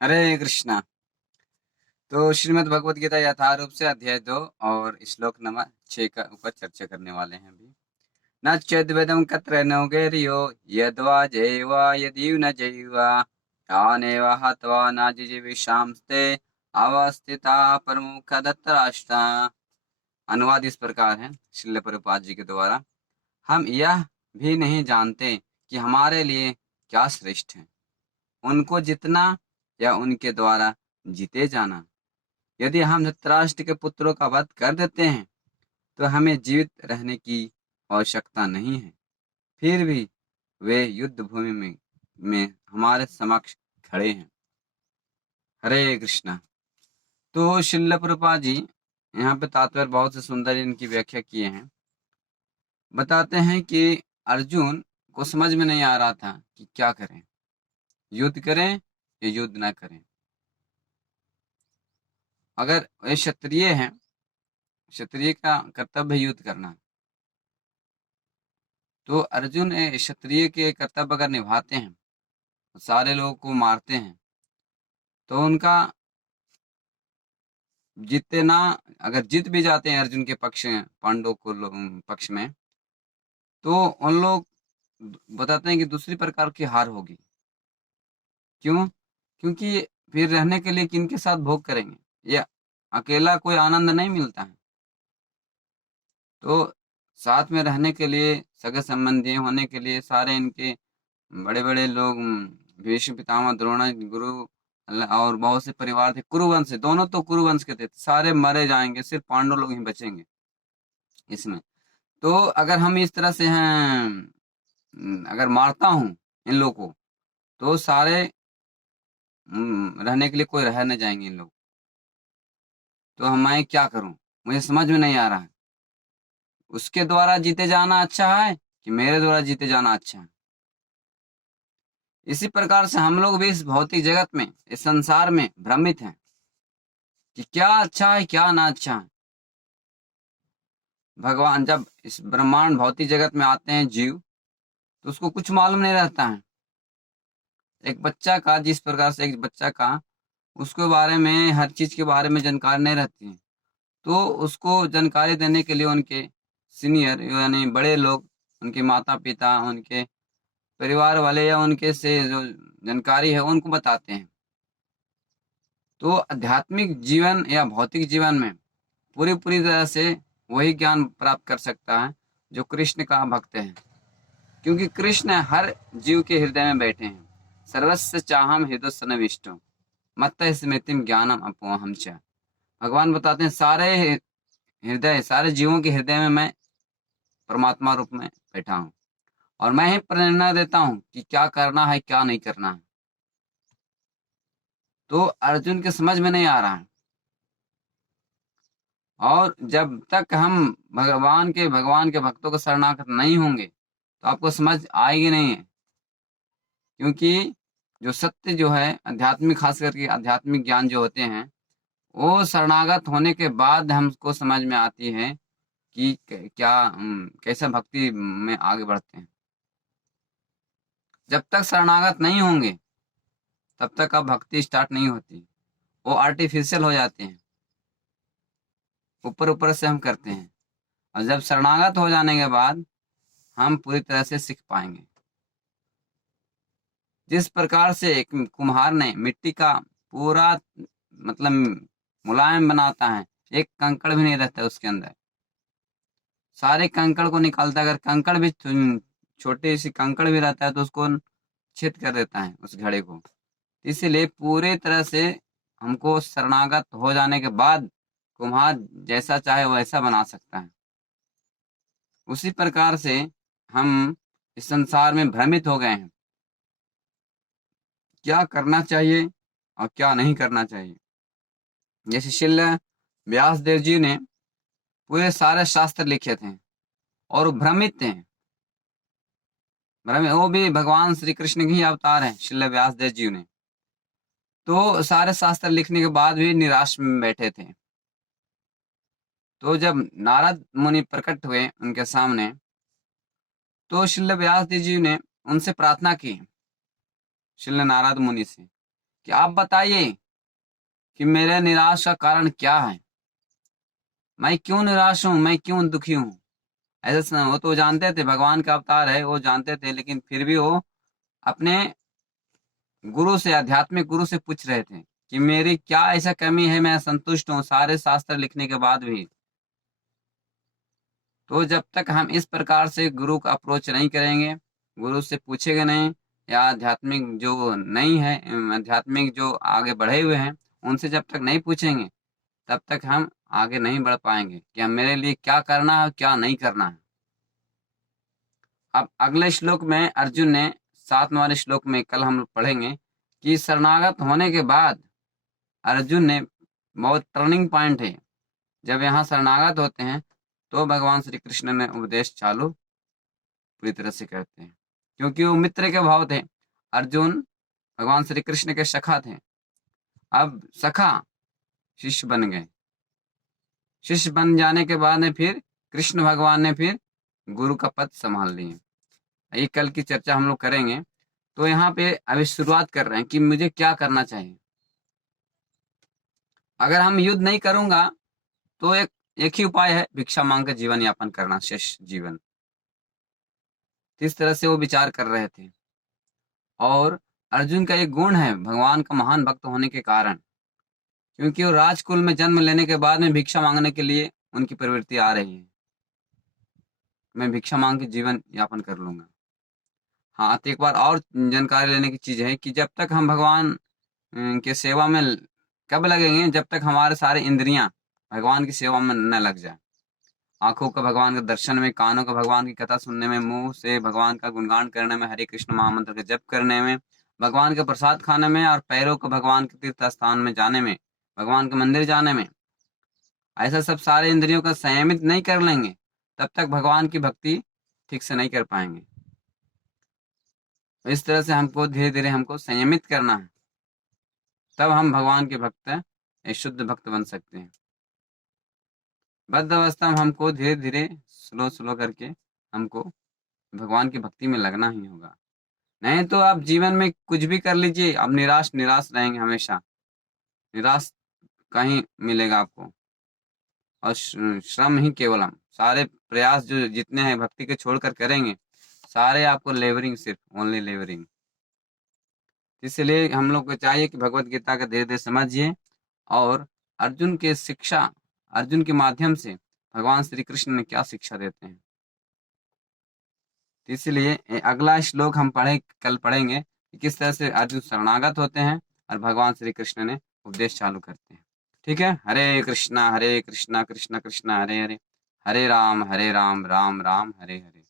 हरे कृष्णा। तो श्रीमद् भगवत गीता यथारूप से अध्याय 2 और श्लोक नंबर 6 का ऊपर चर्चा करने वाले हैं अभी। न चेद्वेदं कत्र नो गेर्यो यद्वा जैवा यदीव न जैवा तानेव हत्वा न जिजीविषांस्ते अवस्थिता प्रमुख दत्तराष्ट्र। अनुवाद इस प्रकार है श्रील प्रभुपाद जी के द्वारा। हम यह भी नहीं जानते कि हमारे लिए क्या श्रेष्ठ है, उनको जितना या उनके द्वारा जीते जाना। यदि हम धृतराष्ट्र के पुत्रों का वध कर देते हैं तो हमें जीवित रहने की आवश्यकता नहीं है। फिर भी वे युद्ध भूमि में हमारे समक्ष खड़े हैं। हरे कृष्णा। तो श्रील प्रभुपाद जी यहाँ पे तात्पर्य बहुत से सुंदर इनकी व्याख्या किए हैं। बताते हैं कि अर्जुन को समझ में नहीं आ रहा था कि क्या करें, युद्ध करें या युद्ध न करें। अगर वे क्षत्रिय हैं, क्षत्रिय का कर्तव्य युद्ध करना, तो अर्जुन क्षत्रिय के कर्तव्य अगर निभाते हैं, सारे लोगों को मारते हैं, तो उनका जितना, अगर जीत भी जाते हैं अर्जुन के पक्ष में, पांडवों को पक्ष में, तो उन लोग बताते हैं कि दूसरी प्रकार की हार होगी। क्यों? क्योंकि फिर रहने के लिए किनके साथ भोग करेंगे, या अकेला कोई आनंद नहीं मिलता है। तो साथ में रहने के लिए, सगे संबंधी होने के लिए, सारे इनके बड़े बड़े लोग, भीष्म पितामह, द्रोण गुरु और बहुत से परिवार थे, कुरुवंश से, दोनों तो कुरुवंश के थे, सारे मरे जाएंगे, सिर्फ पांडव लोग ही बचेंगे इसमें। तो अगर हम इस तरह से हैं, अगर मारता हूँ इन लोगों को, तो सारे रहने के लिए कोई रह न जाएंगे इन लोग। तो मैं क्या करूं, मुझे समझ में नहीं आ रहा है। उसके द्वारा जीते जाना अच्छा है कि मेरे द्वारा जीते जाना अच्छा है। इसी प्रकार से हम लोग भी इस भौतिक जगत में, इस संसार में भ्रमित हैं कि क्या अच्छा है क्या ना अच्छा है। भगवान जब इस ब्रह्मांड भौतिक जगत में आते हैं जीव, तो उसको कुछ मालूम नहीं रहता है। एक बच्चा का, जिस प्रकार से एक बच्चा का उसके बारे में, हर चीज के बारे में जानकारी नहीं रहती है, तो उसको जानकारी देने के लिए उनके सीनियर यानी बड़े लोग, उनके माता पिता, उनके परिवार वाले या उनके से जो जानकारी है उनको बताते हैं। तो आध्यात्मिक जीवन या भौतिक जीवन में पूरी पूरी तरह से वही ज्ञान प्राप्त कर सकता है जो कृष्ण का भक्त है, क्योंकि कृष्ण हर जीव के हृदय में बैठे हैं। सर्वस्य चाहम हृदय सन्निविष्टो मत्त स्मृतिम ज्ञानम अपोहम च। भगवान बताते हैं सारे हृदय, सारे जीवों के हृदय में मैं परमात्मा रूप में बैठा हूँ, और मैं ही प्रेरणा देता हूँ कि क्या करना है क्या नहीं करना है। तो अर्जुन के समझ में नहीं आ रहा है। और जब तक हम भगवान के भक्तों को शरणागत नहीं होंगे, तो आपको समझ आएगी नहीं है। क्योंकि जो सत्य जो है आध्यात्मिक, खास करके आध्यात्मिक ज्ञान जो होते हैं, वो शरणागत होने के बाद हमको समझ में आती है कि क्या कैसा भक्ति में आगे बढ़ते हैं। जब तक शरणागत नहीं होंगे तब तक अब भक्ति स्टार्ट नहीं होती, वो आर्टिफिशियल हो जाते हैं, ऊपर ऊपर से हम करते हैं। और जब शरणागत हो जाने के बाद हम पूरी तरह से सीख पाएंगे। जिस प्रकार से एक कुम्हार ने मिट्टी का पूरा मतलब मुलायम बनाता है, एक कंकड़ भी नहीं रहता उसके अंदर, सारे कंकड़ को निकालता है। अगर कंकड़ भी, छोटी सी कंकड़ भी रहता है तो उसको छेद कर देता है उस घड़े को। इसीलिए पूरे तरह से हमको शरणागत हो जाने के बाद कुम्हार जैसा चाहे वैसा बना सकता है। उसी प्रकार से हम इस संसार में भ्रमित हो गए हैं, क्या करना चाहिए और क्या नहीं करना चाहिए। जैसे शिल व्यास देव जी ने पूरे सारे शास्त्र लिखे थे और वो भ्रमित थे। भ्रमित, वो भी भगवान श्री कृष्ण के ही अवतार हैं शिल व्यास देव जी ने। तो सारे शास्त्र लिखने के बाद भी निराश में बैठे थे। तो जब नारद मुनि प्रकट हुए उनके सामने, तो शिल व्यास देव जी ने उनसे प्रार्थना की, शिल नारद मुनि से, कि आप बताइए कि मेरे निराश का कारण क्या है, मैं क्यों निराश हूँ, मैं क्यों दुखी हूँ। वो तो जानते थे भगवान का अवतार है, वो जानते थे, लेकिन फिर भी वो अपने गुरु से, आध्यात्मिक गुरु से पूछ रहे थे कि मेरी क्या ऐसा कमी है, मैं संतुष्ट हूँ सारे शास्त्र लिखने के बाद भी। तो जब तक हम इस प्रकार से गुरु का अप्रोच नहीं करेंगे, गुरु से पूछेंगे नहीं, या आध्यात्मिक जो नहीं है, आध्यात्मिक जो आगे बढ़े हुए हैं, उनसे जब तक नहीं पूछेंगे, तब तक हम आगे नहीं बढ़ पाएंगे कि हम मेरे लिए क्या करना है और क्या नहीं करना है। अब अगले श्लोक में अर्जुन ने, 7वें वाले श्लोक में कल हम लोग पढ़ेंगे कि शरणागत होने के बाद अर्जुन ने, बहुत टर्निंग पॉइंट है, जब यहाँ शरणागत होते हैं तो भगवान श्री कृष्ण ने उपदेश चालू पूरी तरह से करते हैं, क्योंकि वो मित्र के भाव थे। अर्जुन भगवान श्री कृष्ण के सखा थे, अब सखा शिष्य बन गए। शिष्य बन जाने के बाद में फिर कृष्ण भगवान ने फिर गुरु का पद संभाल लिए। ये कल की चर्चा हम लोग करेंगे। तो यहाँ पे अभी शुरुआत कर रहे हैं कि मुझे क्या करना चाहिए। अगर हम युद्ध नहीं करूंगा तो एक ही उपाय है, भिक्षा मांग कर जीवन यापन करना, शेष जीवन। इस तरह से वो विचार कर रहे थे। और अर्जुन का एक गुण है भगवान का महान भक्त होने के कारण, क्योंकि वो राजकुल में जन्म लेने के बाद में भिक्षा मांगने के लिए उनकी प्रवृत्ति आ रही है, मैं भिक्षा मांग के जीवन यापन कर लूंगा। हाँ, तो एक बार और जानकारी लेने की चीज है कि जब तक हम भगवान के सेवा में कब लगेंगे, जब तक हमारे सारे इंद्रियां भगवान की सेवा में न लग जाए। आंखों का भगवान के दर्शन में, कानों का भगवान की कथा सुनने में, मुंह से भगवान का गुणगान करने में, हरे कृष्ण महामंत्र का जप करने में, भगवान का प्रसाद खाने में, और पैरों को भगवान के तीर्थ स्थान में जाने में, भगवान के मंदिर जाने में, ऐसा सब सारे इंद्रियों का संयमित नहीं कर लेंगे, तब तक भगवान की भक्ति ठीक से नहीं कर पाएंगे। तो इस तरह से हमको धीरे धीरे हमको संयमित करना है, तब हम भगवान के भक्त, एक शुद्ध भक्त बन सकते हैं। बद्ध अवस्था में हमको धीरे धीरे, स्लो स्लो करके हमको भगवान की भक्ति में लगना ही होगा। नहीं तो आप जीवन में कुछ भी कर लीजिए, आप निराश निराश रहेंगे हमेशा, निराश कहीं मिलेगा आपको। और श्रम ही केवलम, सारे प्रयास जो जितने हैं भक्ति के छोड़कर करेंगे, सारे आपको लेबरिंग, सिर्फ ओनली लेबरिंग। इसलिए हम लोग को चाहिए कि भगवत गीता का धीरे धीरे समझिए, और अर्जुन के शिक्षा, अर्जुन के माध्यम से भगवान श्री कृष्ण ने क्या शिक्षा देते हैं। इसलिए अगला श्लोक हम कल पढ़ेंगे कि किस तरह से अर्जुन शरणागत होते हैं और भगवान श्री कृष्ण ने उपदेश चालू करते हैं। ठीक है, हरे कृष्णा कृष्णा कृष्णा हरे हरे, हरे राम राम राम हरे हरे।